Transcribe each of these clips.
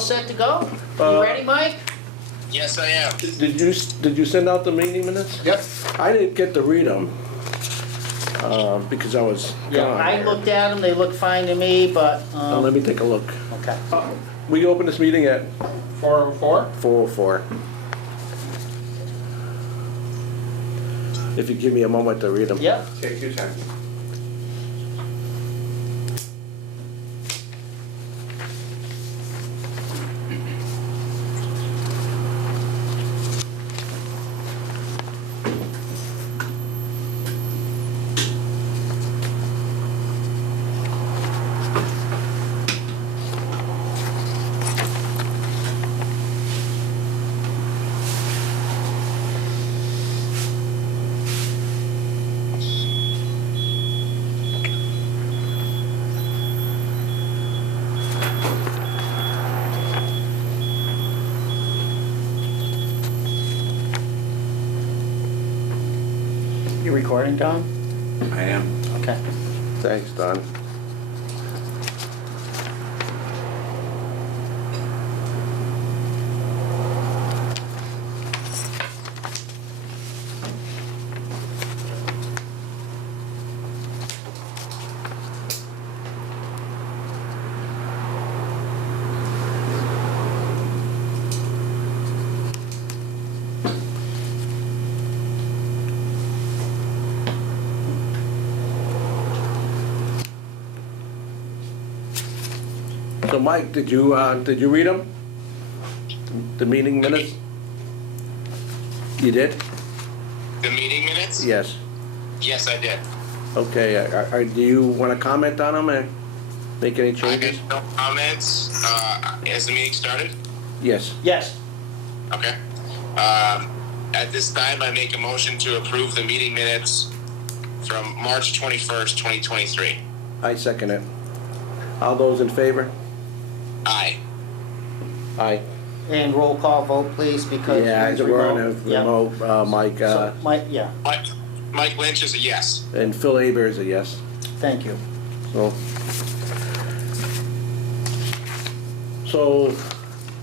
set to go? You ready, Mike? Yes, I am. Did you send out the meeting minutes? Yep. I didn't get to read them, because I was Yeah, gone. I looked at them, they look fine to me, but, Let me take a look. okay. We opened this meeting at 404? 4:04. If you give me a moment to read them. Yep. Take your time. You recording, Don? I am. Okay. Thanks, Don. So Mike, did you read them? The meeting minutes? You did? The meeting minutes? Yes. Yes, I did. Okay, do you want to comment on them or make any I changes? got no comments. Has the meeting started? Yes. Yes. Okay. At this time, I make a motion to approve the meeting minutes from March 21st, 2023. I second it. All those in favor? Aye. Aye. And roll call vote, please, because. Yeah, it's we're on a Yep. remote, Mike, So, Mike, yeah, Mike Lynch is a yes. and Phil Aber is a yes. thank you. So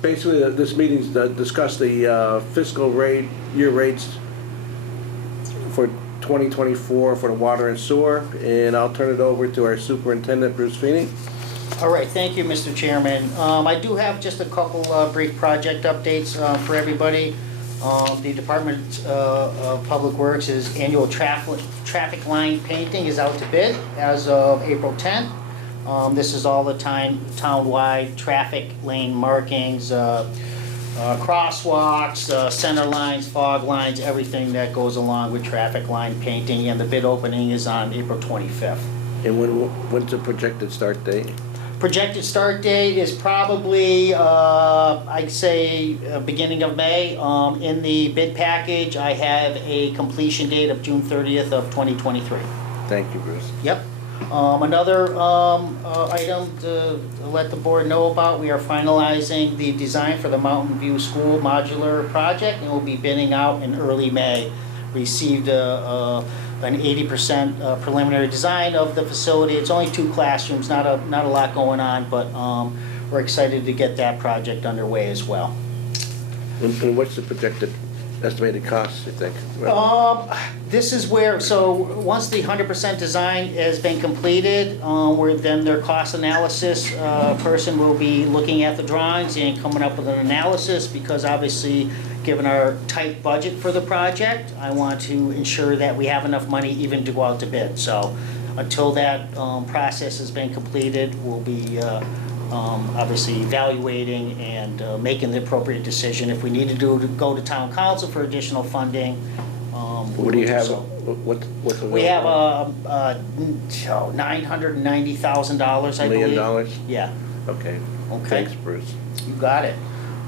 basically, this meeting's to discuss the fiscal year rates for 2024 for the water and sewer, and I'll turn it over to our superintendent, Bruce Feeney. All right, thank you, Mr. Chairman. I do have just a couple brief project updates for everybody. The Department of Public Works' annual traffic line painting is out to bid as of April 10th. This is all the town-wide traffic lane markings, crosswalks, center lines, fog lines, everything that goes along with traffic line painting, and the bid opening is on April 25th. And when's the projected start date? Projected start date is probably, I'd say, beginning of May. In the bid package, I have a completion date of June 30th of 2023. Thank you, Bruce. Yep. Another item to let the board know about, we are finalizing the design for the Mountain View School modular project, and we'll be bidding out in early May. Received an 80% preliminary design of the facility. It's only 2 classrooms, not a lot going on, but we're excited to get that project underway as well. And what's the projected estimated cost, you think? This is where, so once the 100% design has been completed, then their cost analysis person will be looking at the drawings and coming up with an analysis, because obviously, given our tight budget for the project, I want to ensure that we have enough money even to go out to bid. So until that process has been completed, we'll be obviously evaluating and making the appropriate decision. If we need to go to town council for additional funding. What do you have? So. What's We have $990,000, I believe. $1 million? Yeah. Okay. Okay. Thanks, Bruce. You got it.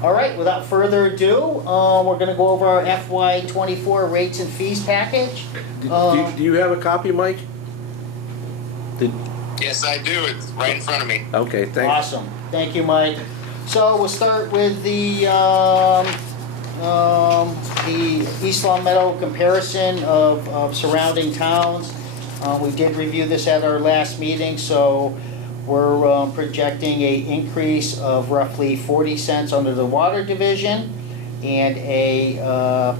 All right, without further ado, we're gonna go over our FY24 rates and fees package. Do you have a copy, Mike? Yes, I do. It's right in front of me. Okay, thanks. Awesome, thank you, Mike. So we'll start with the East Long Meadow comparison of surrounding towns. We did review this at our last meeting, so we're projecting a increase of roughly 40 cents under the water division and a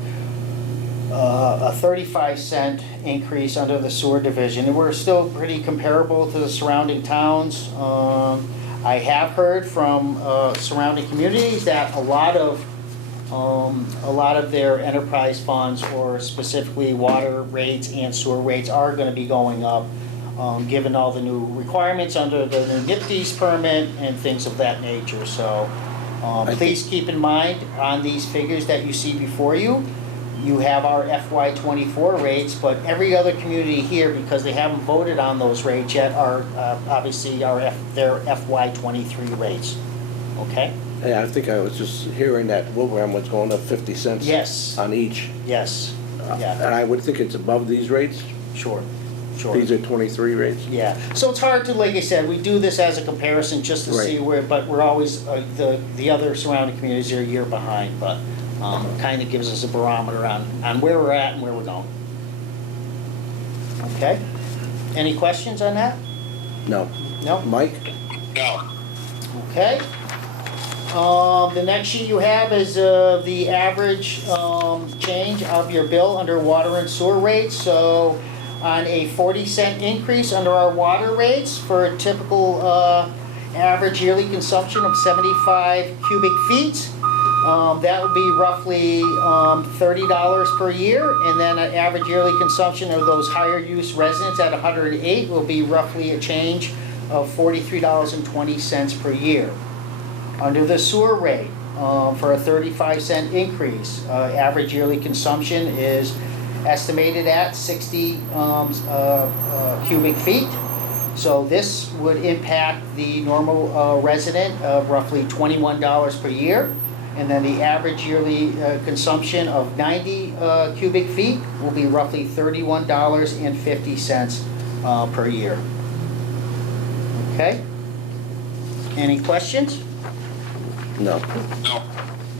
35-cent increase under the sewer division. And we're still pretty comparable to the surrounding towns. I have heard from surrounding communities that a lot of their enterprise funds, or specifically water rates and sewer rates, are going to be going up, given all the new requirements under the new NIPDES permit and things of that nature. So please keep in mind on these figures that you see before you, you have our FY24 rates, but every other community here, because they haven't voted on those rates yet, are obviously their FY23 rates. Okay? Yeah, I think I was just hearing that Wilbraham was going up 50 cents Yes. on each. Yes. Yeah. And I would think it's above these rates. Sure. Sure. These are 23 rates. Yeah, so it's hard to, like I said, we do this as a comparison just to see Right. where, but we're always, the other surrounding communities are a year behind, but kind of gives us a barometer on where we're at and where we're going. Okay? Any questions on that? No. No? Mike? No. Okay. The next sheet you have is the average change of your bill under water and sewer rates. So on a 40-cent increase under our water rates for a typical average yearly consumption of 75 cubic feet, that would be roughly $30 per year. And then an average yearly consumption of those higher use residents at 108 will be roughly a change of $43.20 per year. Under the sewer rate, for a 35-cent increase, average yearly consumption is estimated at 60 cubic feet. So this would impact the normal resident of roughly $21 per year. And then the average yearly consumption of 90 cubic feet will be roughly $31.50 per year. Okay? Any questions? No. No.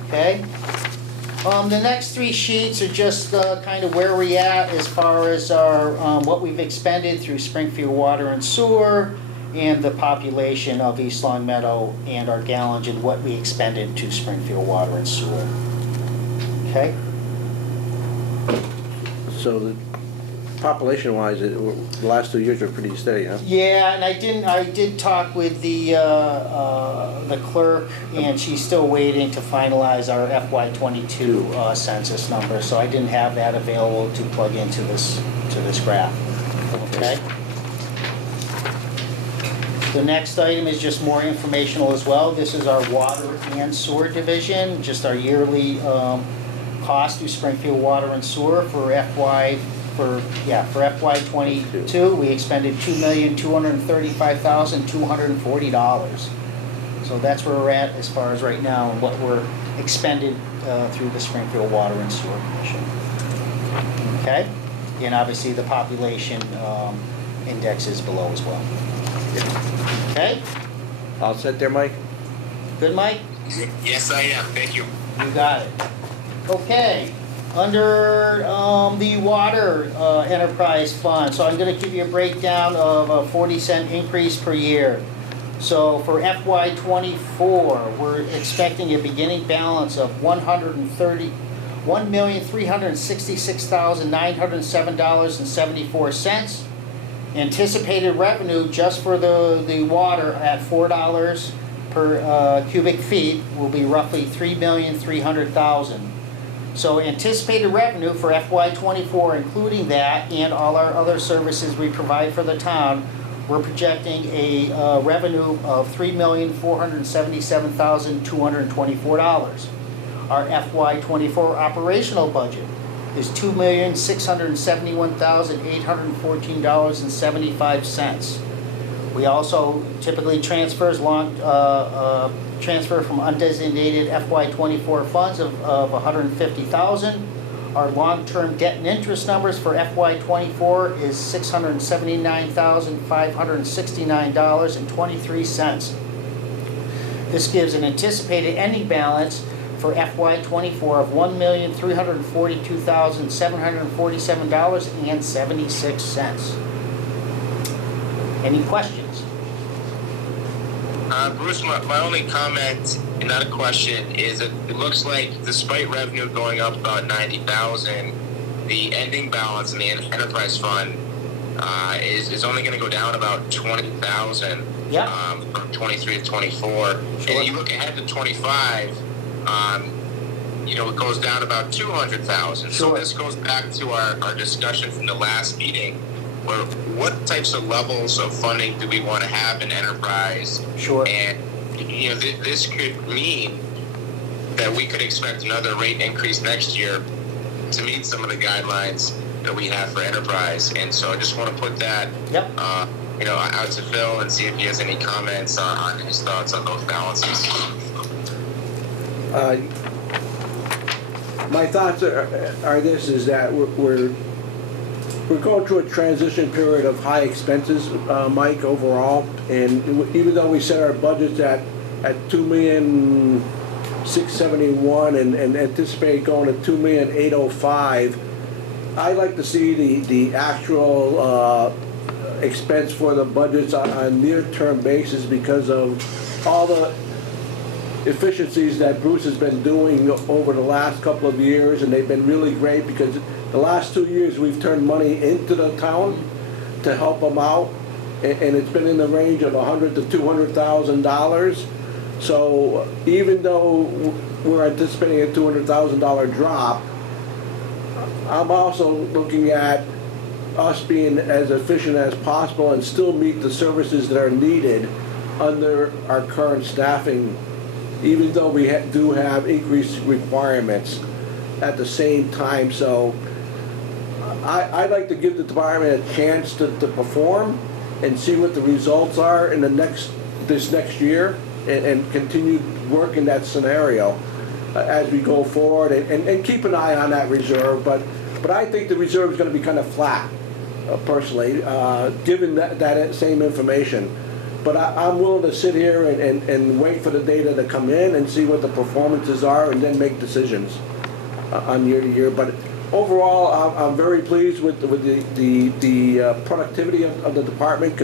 Okay. The next three sheets are just kind of where we at as far as our what we've expended through Springfield Water and Sewer, and the population of East Long Meadow and our gallons, and what we expended to Springfield Water and Sewer. Okay. So the population-wise, the last 2 years are pretty steady, huh? Yeah, and I did talk with the clerk, and she's still waiting to finalize our FY22 census number, so I didn't have that available to plug into this graph. Okay. The next item is just more informational as well. This is our water and sewer division, just our yearly cost through Springfield Water and Sewer for FY22, we expended $2,235,240. So that's where we're at as far as right now, and what we're expended through the Springfield Water and Sewer Commission. Okay? And obviously the population index is below as well. Okay? All set there, Mike? Good, Mike? Yes, I am. Thank you. You got it. Okay, under the water enterprise fund, so I'm going to give you a breakdown of a 40-cent increase per year. So for FY24, we're expecting a beginning balance of $1,366,907.74. Anticipated revenue just for the water at $4 per cubic feet will be roughly $3,300,000. So anticipated revenue for FY24, including that and all our other services we provide for the town, we're projecting a revenue of $3,477,224. Our FY24 operational budget is $2,671,814.75. We also typically transfer from undesignated FY24 funds of $150,000. Our long-term debt and interest numbers for FY24 is $679,569.23. This gives an anticipated ending balance for FY24 of $1,342,747.76. Any questions? Bruce, my only comment, and not a question, is that it looks like despite revenue going up about 90,000, the ending balance in the enterprise fund is only going to go down about 20,000 Yeah. from 23 to 24. And you look ahead to 25, it goes down about 200,000. So Sure. this goes back to our discussion from the last meeting, where what types of levels of funding do we want to have in enterprise? Sure. And this could mean that we could expect another rate increase next year to meet some of the guidelines that we have for enterprise. And so I just want to put that Yep. out to Phil and see if he has any comments on his thoughts on those balances. My thoughts are this, is that we're going through a transition period of high expenses, Mike, overall. And even though we set our budgets at $2,671,000 and anticipate going to $2,805,000, I like to see the actual expense for the budgets on a near-term basis because of all the efficiencies that Bruce has been doing over the last couple of years, and they've been really great because the last 2 years we've turned money into the town to help them out, and it's been in the range of $100,000 to $200,000. So even though we're anticipating a $200,000 drop, I'm also looking at us being as efficient as possible and still meet the services that are needed under our current staffing, even though we do have increased requirements at the same time. So I'd like to give the department a chance to perform and see what the results are in this next year and continue working that scenario as we go forward and keep an eye on that reserve. But I think the reserve is going to be kind of flat, personally, given that same information. But I'm willing to sit here and wait for the data to come in and see what the performances are and then make decisions on year to year. But overall, I'm very pleased with the productivity of the department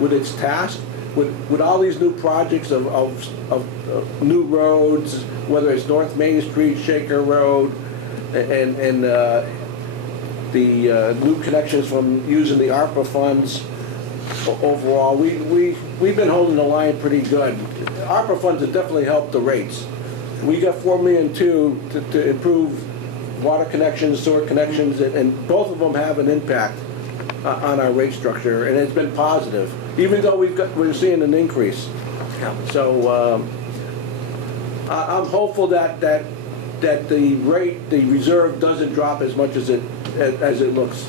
with its task, with all these new projects of new roads, whether it's North Main Street, Shaker Road, and the new connections from using the ARPA funds. Overall, we've been holding the line pretty good. ARPA funds have definitely helped the rates. We got $4.2 million to improve water connections, sewer connections, and both of them have an impact on our rate structure, and it's been positive, even though we're seeing an increase. Yeah. So I'm hopeful that the reserve doesn't drop as much as it looks.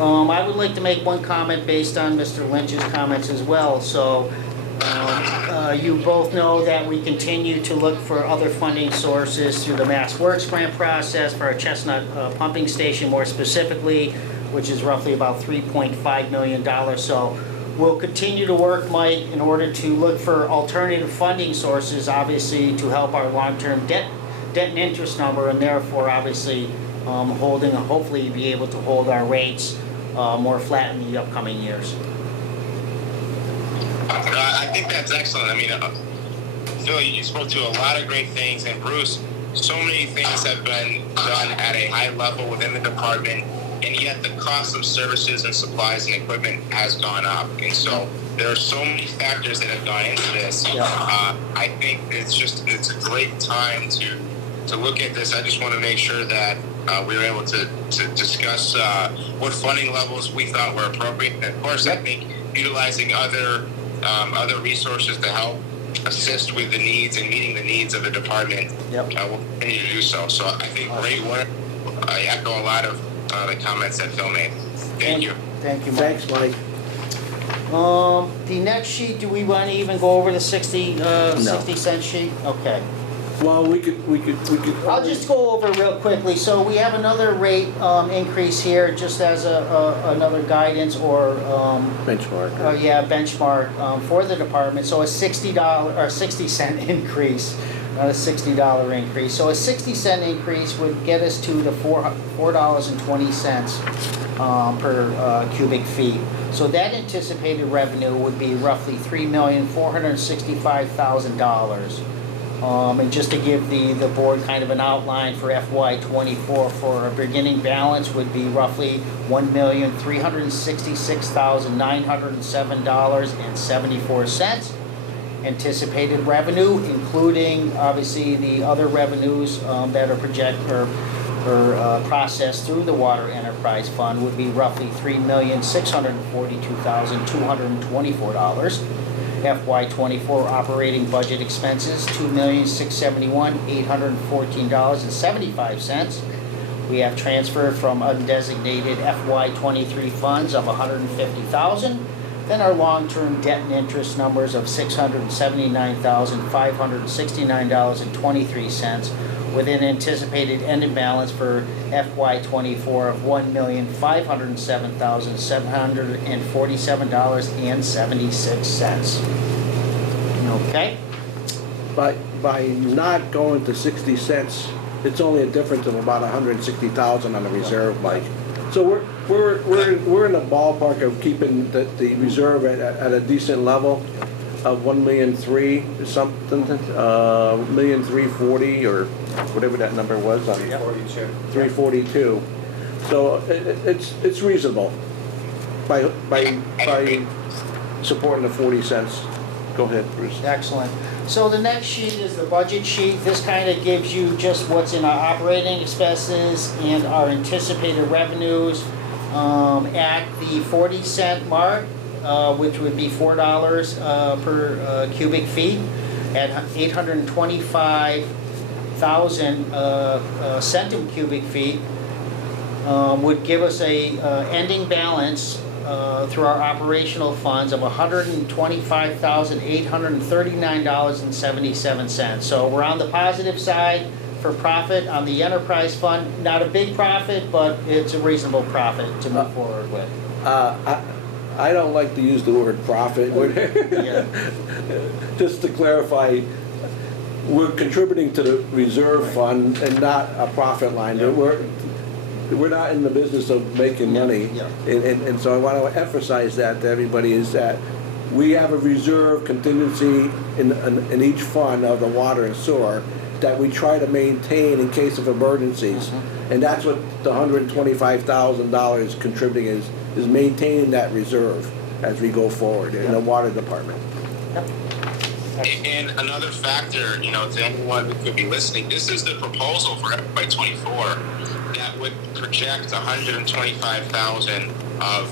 I would like to make one comment based on Mr. Lynch's comments as well. So you both know that we continue to look for other funding sources through the Mass Works grant process for our Chestnut pumping station more specifically, which is roughly about $3.5 million. So we'll continue to work, Mike, in order to look for alternative funding sources, obviously, to help our long-term debt and interest number, and therefore, obviously, hopefully be able to hold our rates more flat in the upcoming years. I think that's excellent. I mean, Phil, you spoke to a lot of great things, and Bruce, so many things have been done at a high level within the department, and yet the cost of services and supplies and equipment has gone up. And so there are so many factors that have gone into this. Yeah. I think it's a great time to look at this. I just want to make sure that we were able to discuss what funding levels we thought were appropriate. And of course, I think utilizing other resources to help assist with the needs and meeting the needs of the department will continue to do so. So I think great work. I echo a lot of the comments that Phil made. Thank you. Thank you, Mike. Thanks, Mike. The next sheet, do we want to even go over the 60 cent sheet? Okay. Well, we could. I'll just go over real quickly. So we have another rate increase here, just as another guidance or benchmark. benchmark for the department. So a $60 or 60 cent increase not a $60 increase. So a 60-cent increase would get us to the $4.20 per cubic feet. So that anticipated revenue would be roughly $3,465,000. And just to give the board kind of an outline for FY24, for a beginning balance would be roughly $1,366,907.74. Anticipated revenue, including obviously the other revenues that are processed through the Water Enterprise Fund, would be roughly $3,642,224. FY24 operating budget expenses, $2,671,814.75. We have transfer from undesignated FY23 funds of $150,000. Then our long-term debt and interest numbers of $679,569.23, with an anticipated ending balance for FY24 of $1,507,747.76. Okay? By not going to 60 cents, it's only a difference of about 160,000 on the reserve, Mike. So we're in the ballpark of keeping the reserve at a decent level of 1,000,003 something, 1,000,340 or whatever that number was. 342. 342. So it's reasonable by supporting the 40 cents. Go ahead, Bruce. Excellent. So the next sheet is the budget sheet. This kind of gives you just what's in our operating expenses and our anticipated revenues at the 40-cent mark, which would be $4 per cubic feet, at 825,000 centum cubic feet, would give us a ending balance through our operational funds of $125,839.77. So we're on the positive side for profit on the enterprise fund. Not a big profit, but it's a reasonable profit to move forward with. I don't like to use the word profit. Yeah. Just to clarify, we're contributing to the reserve fund and not a profit line. We're not in the business of making money. Yeah. And so I want to emphasize that to everybody, is that we have a reserve contingency in each fund of the water and sewer that we try to maintain in case of emergencies. And that's what the $125,000 contributing is maintaining that reserve as we go forward in the water department. Yep. And another factor, to anyone who could be listening, this is the proposal for FY24 that would project 125,000 of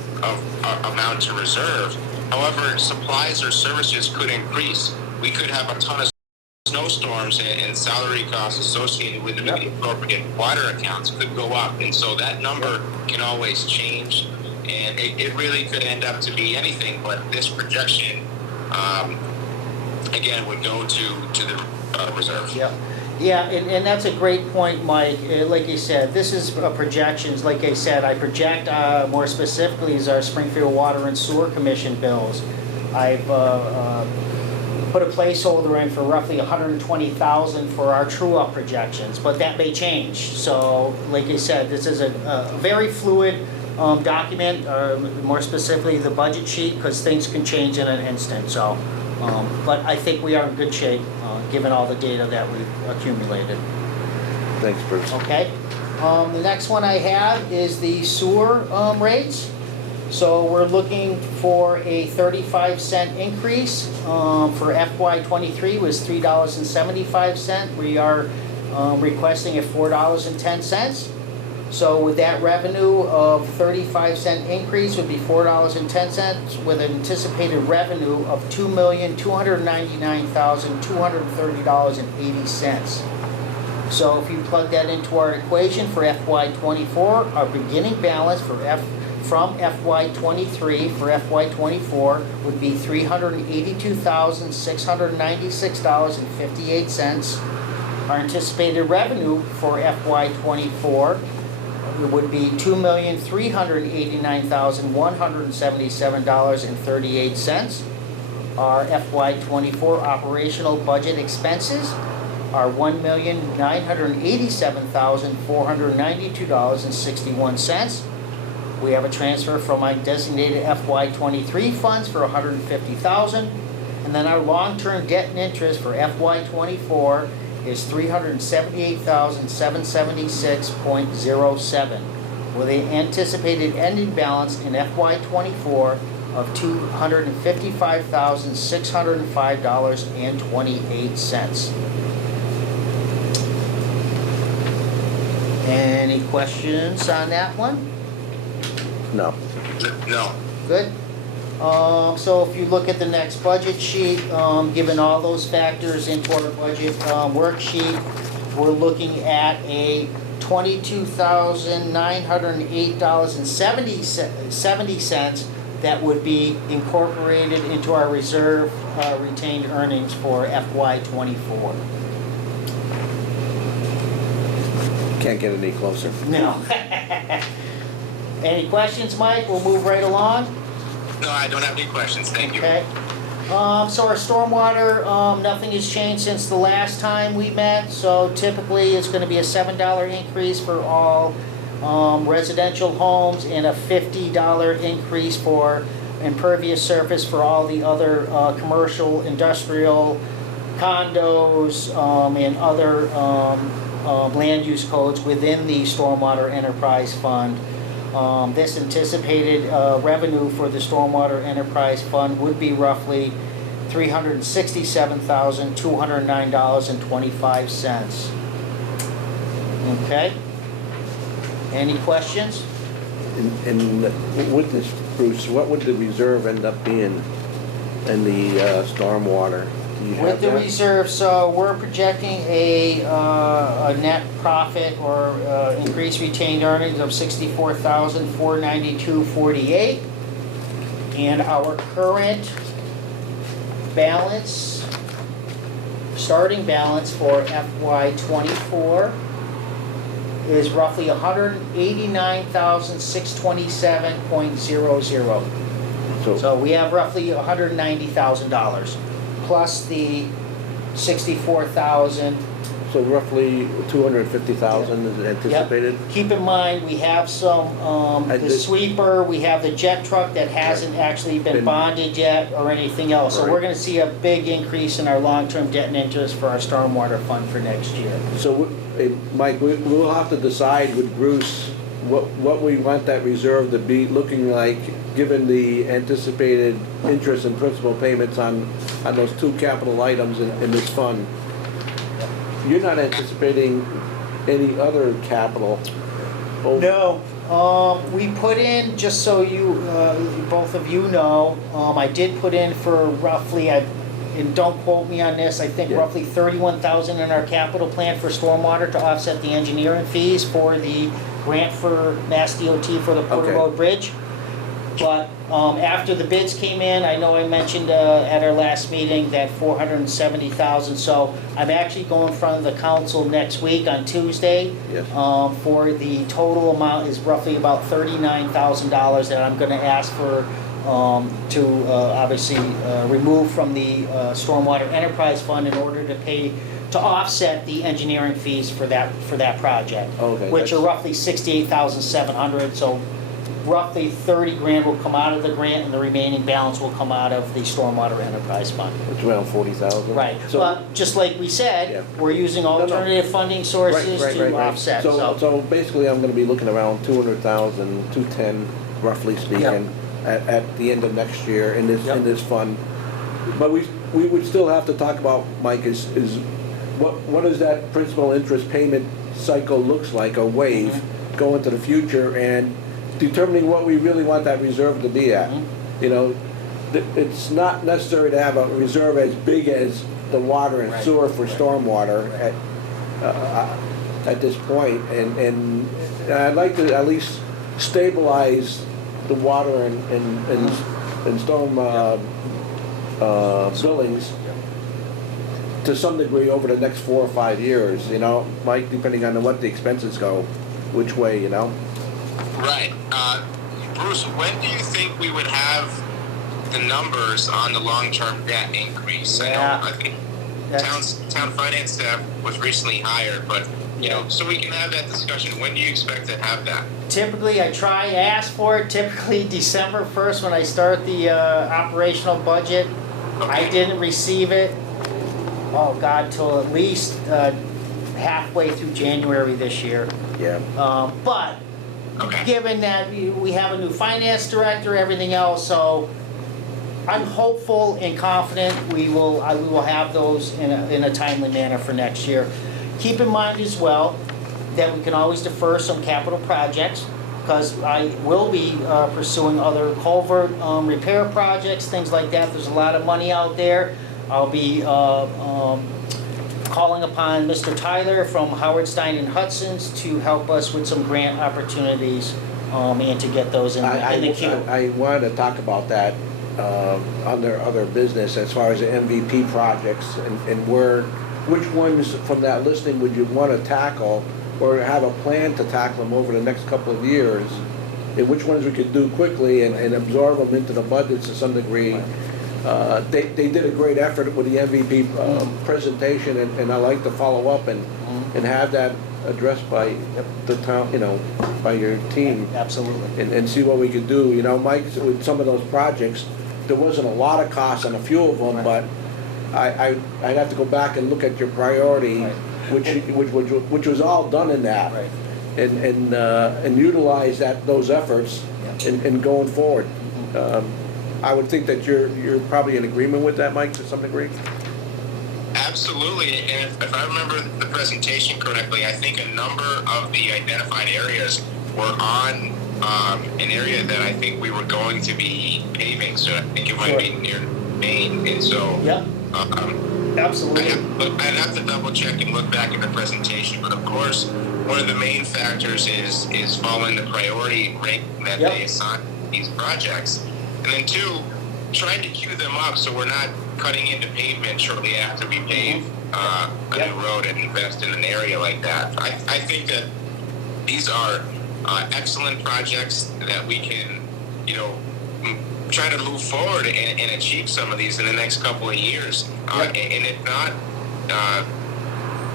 amount to reserve. However, supplies or services could increase. We could have a ton of snowstorms and salary costs associated with the appropriate water accounts could go up, and so that number can always change, and it really could end up to be anything, but this projection again would go to the reserve. Yeah, and that's a great point, Mike. Like you said, this is projections. Like I said, I project more specifically is our Springfield Water and Sewer Commission bills. I've put a placeholder in for roughly 120,000 for our true-up projections, but that may change. So, like I said, this is a very fluid document, more specifically the budget sheet, because things can change in an instant. So, but I think we are in good shape, given all the data that we've accumulated. Thanks, Bruce. Okay. The next one I have is the sewer rates. So we're looking for a 35-cent increase. For FY23 was $3.75. We are requesting at $4.10. So with that revenue of 35-cent increase would be $4.10 with an anticipated revenue of $2,299,230.80. So if you plug that into our equation for FY24, our beginning balance from FY23 for FY24 would be $382,696.58. Our anticipated revenue for FY24 would be $2,389,177.38. Our FY24 operational budget expenses are $1,987,492.61. We have a transfer from my designated FY23 funds for $150,000. And then our long-term debt and interest for FY24 is $378,776.07, with an anticipated ending balance in FY24 of $255,605.28. Any questions on that one? No. No. Good. So if you look at the next budget sheet, given all those factors into our budget worksheet, we're looking at a $22,908.70 that would be incorporated into our reserve retained earnings for FY24. Can't get any closer. No. Any questions, Mike? We'll move right along. No, I don't have any questions. Thank you. Okay. So our stormwater, nothing has changed since the last time we met. So typically, it's gonna be a $7 increase for all residential homes and a $50 increase for impervious surface for all the other commercial, industrial, condos, and other land use codes within the Stormwater Enterprise Fund. This anticipated revenue for the Stormwater Enterprise Fund would be roughly $367,209.25. Okay? Any questions? And with this, Bruce, what would the reserve end up being in the stormwater? Do you With have the that? reserve, so we're projecting a net profit or increased retained earnings of $64,492.48. And our current balance, starting balance for FY24 is roughly $189,627.00. So we have roughly $190,000 plus the $64,000. So roughly 250,000 is anticipated? Keep in mind, we have some, the sweeper, we have the jet truck that hasn't actually been bonded yet or anything else. So we're gonna see a big increase in our long-term debt and interest for our stormwater fund for next year. So, Mike, we'll have to decide with Bruce what we want that reserve to be looking like, given the anticipated interest and principal payments on those two capital items in this fund. You're not anticipating any other capital? No, we put in, just so you, both of you know, I did put in for roughly, and don't quote me on this, I think roughly $31,000 in our capital plan for stormwater to offset the engineering fees for the grant for Mass DOT for the Porter Road Bridge. But after the bids came in, I know I mentioned at our last meeting that $470,000. So I'm actually going in front of the council next week on Tuesday. Yes. For the total amount is roughly about $39,000 that I'm going to ask for to obviously remove from the Stormwater Enterprise Fund in order to pay to offset the engineering fees for that project, which are roughly $68,700. So roughly 30 grand will come out of the grant and the remaining balance will come out of the Stormwater Enterprise Fund. It's around 40,000. Right, So, but just like we said, we're using alternative funding sources to offset, So basically, I'm gonna be looking around 200,000, 210, roughly speaking, at the end of next year in this fund. But we would still have to talk about, Mike, is what does that principal interest payment cycle looks like, or wave, go into the future, and determining what we really want that reserve to be at. You know, it's not necessary to have a reserve as big as the water and sewer for stormwater at this point, and I'd like to at least stabilize the water and storm billings to some degree over the next 4 or 5 years, you know, Mike, depending on what the expenses go, which way, you know. Right. Bruce, when do you think we would have the numbers on the long-term debt increase? Yeah. I think town finance staff was recently hired, but, you know, so we can have that discussion. When do you expect to have that? Typically, I ask for it, typically December 1st when I start the operational budget. I Okay. didn't receive it, oh God, till at least halfway through January this year. Yeah. But Okay. given that we have a new finance director, everything else, so I'm hopeful and confident we will have those in a timely manner for next year. Keep in mind as well that we can always defer some capital projects, because I will be pursuing other culvert repair projects, things like that. There's a lot of money out there. I'll be calling upon Mr. Tyler from Howard Stein and Hudson's to help us with some grant opportunities and to get those in the queue. I wanted to talk about that under other business as far as the MVP projects and which ones from that listing would you want to tackle or have a plan to tackle them over the next couple of years? And which ones we could do quickly and absorb them into the budgets to some degree. They did a great effort with the MVP presentation, and I like to follow up and have that addressed by the town, you know, by your team. Absolutely. And see what we could do. You know, Mike, with some of those projects, there wasn't a lot of cost on a few of them, but I'd have to go back and look at your priority, Right. which was all done in that. Right. And utilize those efforts in going forward. I would think that you're probably in agreement with that, Mike, to some degree? Absolutely, and if I remember the presentation correctly, I think a number of the identified areas were on an area that I think we were going to be paving, so I think it might be near Maine, and so. Yeah, absolutely. I'd have to double check and look back at the presentation, but of course, one of the main factors is following the priority ranking that Yep. they assign these projects. And then two, trying to queue them up so we're not cutting into pavement shortly after we pave a Yep. new road and invest in an area like that. I think that these are excellent projects that we can, you know, try to move forward and achieve some of these in the next couple of years. Yep. And if not,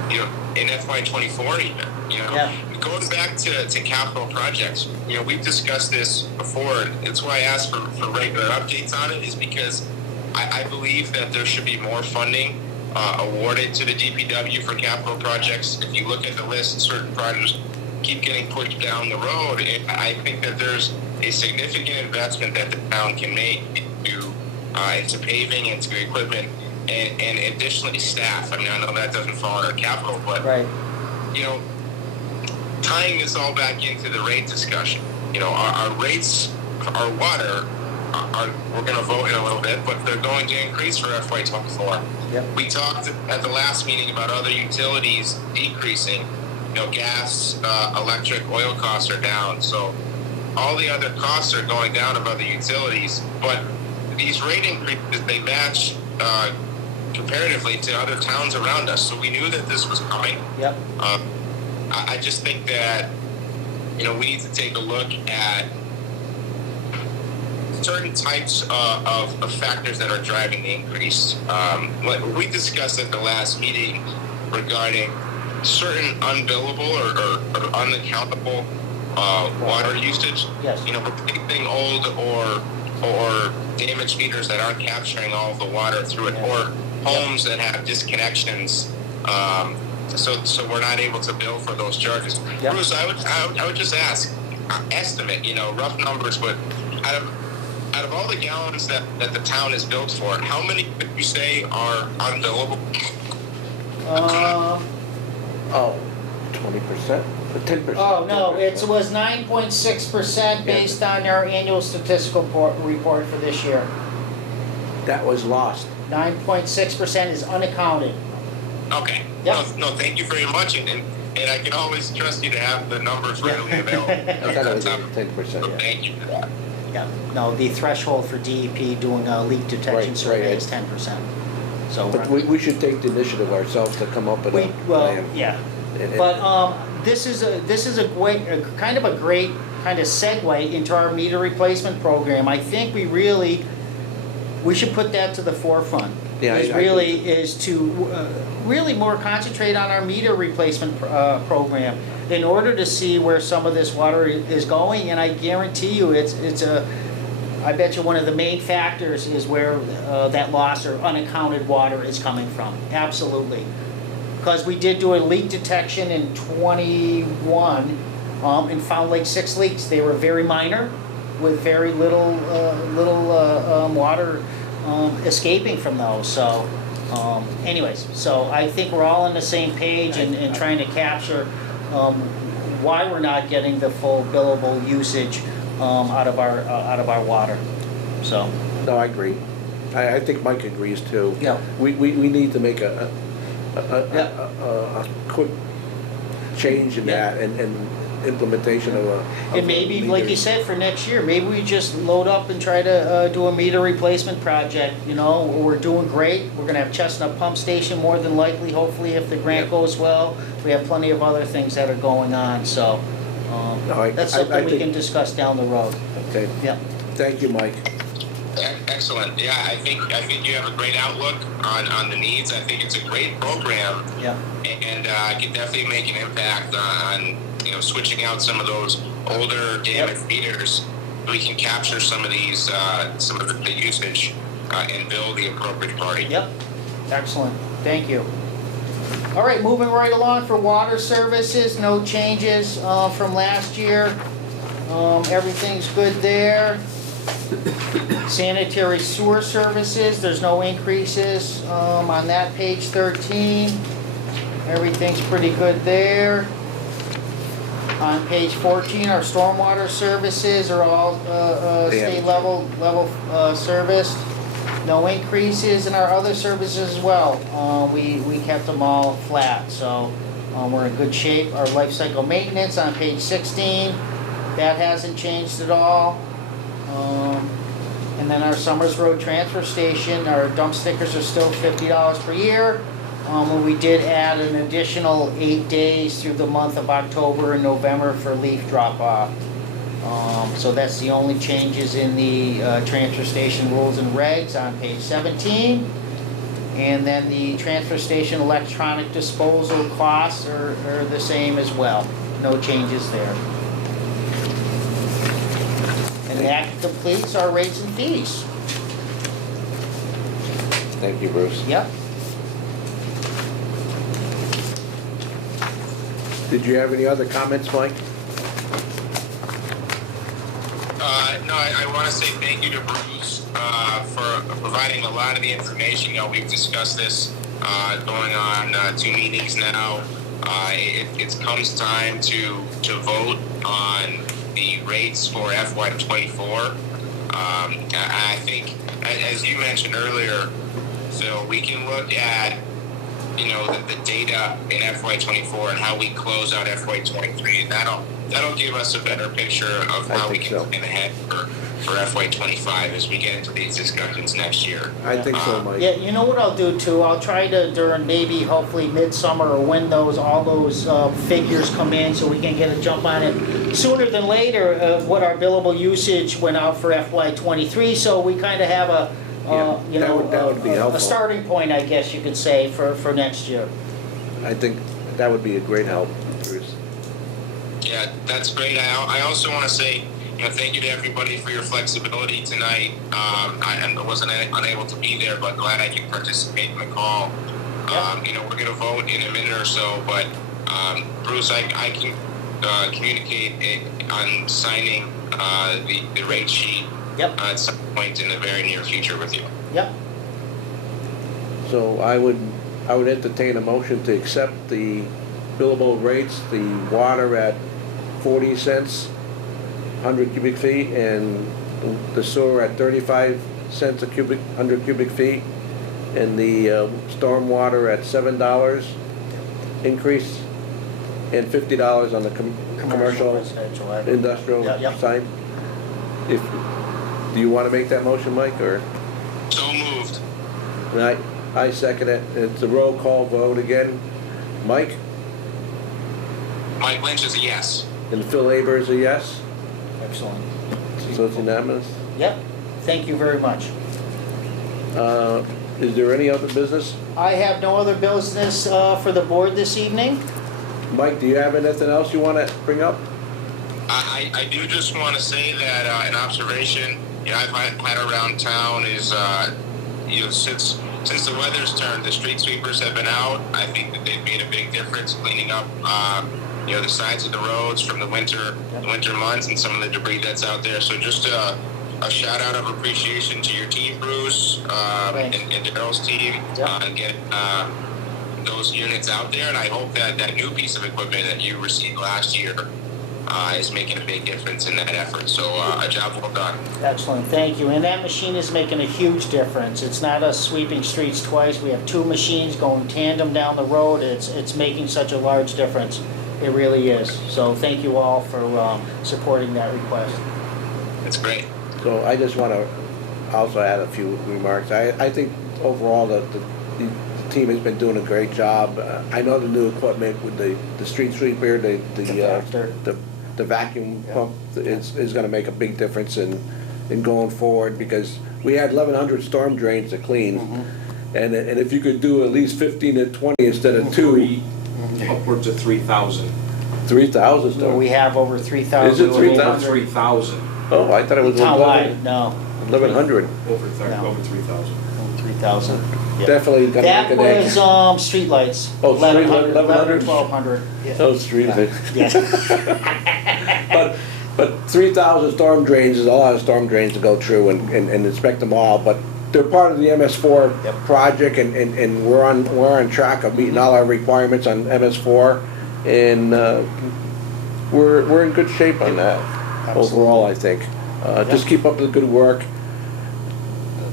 you know, in FY24 even, you know. Yeah. Going back to capital projects, you know, we've discussed this before. It's why I asked for regular updates on it, is because I believe that there should be more funding awarded to the DPW for capital projects. If you look at the list, certain projects keep getting pushed down the road. And I think that there's a significant investment that the town can make into paving, into equipment, and additionally staff. I mean, I know that doesn't fall under capital, but Right. you know, tying this all back into the rate discussion, you know, our rates, our water, we're going to vote in a little bit, but they're going to increase for FY24. Yep. We talked at the last meeting about other utilities decreasing. You know, gas, electric, oil costs are down. So all the other costs are going down above the utilities, but these rate increases, they match comparatively to other towns around us. So we knew that this was coming. Yep. I just think that, you know, we need to take a look at certain types of factors that are driving the increase. What we discussed at the last meeting regarding certain unbillable or unaccountable water usage. Yes. You know, replacing old or damaged meters that aren't capturing all of the water through it, or homes that have disconnections. So we're not able to bill for those charges. Yep. Bruce, I would just ask, estimate, you know, rough numbers, but out of all the gallons that the town is built for, how many would you say are unbillable? Oh, 20%? 10%? Oh, no, it was 9.6% based on our annual statistical report for this year. That was lost. 9.6% is unaccounted. Okay. Yep. No, thank you very much, and I can always trust you to have the numbers readily available. I thought it was So 10%, yeah. thank you for that. Yeah, no, the threshold for DEP doing a leak detection Right, survey right. is 10%. So, But we should take the initiative ourselves to come up with a well, plan. yeah. And- But this is a great, kind of a great kind of segue into our meter replacement program. I think we should put that to the forefront. Yeah, is I really, is to really more concentrate on our meter replacement program in order to see where some of this water is going, and I guarantee you, I bet you one of the main factors is where that loss or unaccounted water is coming from, absolutely. Because we did do a leak detection in '21, and found like 6 leaks. They were very minor, with very little water escaping from those. So, anyways, so I think we're all on the same page and trying to capture why we're not getting the full billable usage out of our water. So, No, I agree. I think Mike agrees too. Yeah. We need to make a quick change in Yeah. that and implementation of a. and maybe, like you said, for next year, maybe we just load up and try to do a meter replacement project. You know, we're doing great. We're gonna have Chestnut Pump Station more than likely, hopefully, if the grant Yep. goes well. We have plenty of other things that are going on, so No, that's I something we think- can discuss down the road. Okay, Yeah, thank you, Mike. Excellent. Yeah, I think you have a great outlook on the needs. I think it's a great program, yeah, and can definitely make an impact on switching out some of those older damaged meters. We can capture some of these some of the usage and bill the appropriate party. yep. Excellent, thank you. All right, moving right along for water services, no changes from last year. Everything's good there. Sanitary sewer services, there's no increases on that page 13. Everything's pretty good there. On page 14, our stormwater services are all state level serviced. No increases in our other services as well. We kept them all flat, so we're in good shape. Our life cycle maintenance on page 16, that hasn't changed at all. And then our Summers Road Transfer Station, our dump stickers are still $50 per year. We did add an additional 8 days through the month of October and November for leaf drop-off. So that's the only changes in the transfer station rules and regs on page 17. And then the transfer station electronic disposal costs are the same as well. No changes there. And that completes our rates and fees. Thank you, Bruce. Yep. Did you have any other comments, Mike? No, I want to say thank you to Bruce for providing a lot of the information. We've discussed this going on 2 meetings now. It comes time to vote on the rates for FY24. I think, as you mentioned earlier, so we can look at the data in FY24 and how we close out FY23, and that'll give us a better picture of I how we think can so. plan ahead for FY25 as we get into these discussions next year. I think so, Mike. Yeah, you know what I'll do too? I'll try to, during maybe hopefully midsummer or when all those figures come in, so we can get a jump on it sooner than later, what our billable usage went out for FY23, so we kind of have a, Yeah, that would be helpful. a starting point, I guess you could say, for next year. I think that would be a great help, Bruce. Yeah, that's great. I also want to say, thank you to everybody for your flexibility tonight. I wasn't unable to be there, but glad I can participate in the call. We're going to vote in a minute or so, but Bruce, I can communicate on signing the rate sheet Yep, at some point in the very near future with you. yep. So I would entertain a motion to accept the billable rates, the water at 40 cents, 100 cubic feet, and the sewer at 35 cents a 100 cubic feet, and the stormwater at $7 increase, and $50 on the commercial, residential, industrial Yeah, yeah. side. Do you want to make that motion, Mike, or? So moved. I second it. It's a roll call vote again. Mike? Mike Lynch is a yes. And Phil Aber is a yes, Excellent. so it's unanimous. Yep, thank you very much. Is there any other business? I have no other business for the board this evening. Mike, do you have anything else you want to bring up? I do just want to say that an observation I've had around town is since the weather's turned, the street sweepers have been out. I think that they've made a big difference cleaning up the sides of the roads from the winter months and some of the debris that's out there. So just a shout out of appreciation to your team, Bruce, and Daryl's team, and get those units out there. And I hope that that new piece of equipment that you received last year is making a big difference in that effort. So a job well done. Excellent, thank you. And that machine is making a huge difference. It's not us sweeping streets twice. We have two machines going tandem down the road. It's making such a large difference. It really is. So thank you all for supporting that request. It's great. So I just want to also add a few remarks. I think overall the team has been doing a great job. I know the new equipment with the street sweeper, the vacuum pump is going to make a big difference in going forward, because we had 1,100 storm drains to clean, and if you could do at least 15 to 20 instead of 2, Upwards of 3,000. 3,000 So storm. we have over 3,000. Is it 3,000? 3,000. Oh, I thought it was Townwide, no. 1,100. Over No. over 3,000. 3,000. Yeah. Definitely going to That make an was egg. streetlights. Oh, 1,100, 1,100? 1,200. Yeah. Oh, street. Yeah. But 3,000 storm drains is a lot of storm drains to go through and inspect them all, but they're part of the MS4 Yep. project, and we're on track of meeting all our requirements on MS4, and we're in good shape on that overall, I think. Just keep up the good work.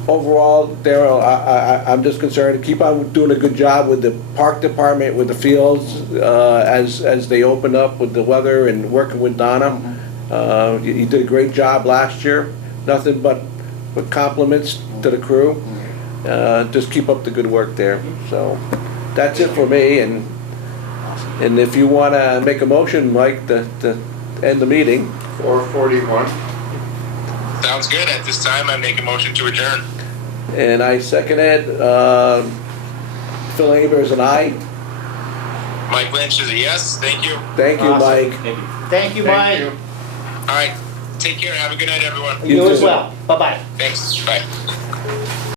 Overall, Daryl, I'm just concerned, keep on doing a good job with the park department, with the fields, as they open up with the weather, and working with Donna. You did a great job last year. Nothing but compliments to the crew. Just keep up the good work there. So that's it for me, and if you want to make a motion, Mike, to end the meeting. 441. Sounds good. At this time, I make a motion to adjourn. And I second it. Phil Abers and I. Mike Lynch is a yes. Thank you. Thank you, Awesome. Mike. Thank you. Thank you, Mike. All right. Take care. Have a good night, everyone. You You as too. well. Bye-bye. Thanks. Bye.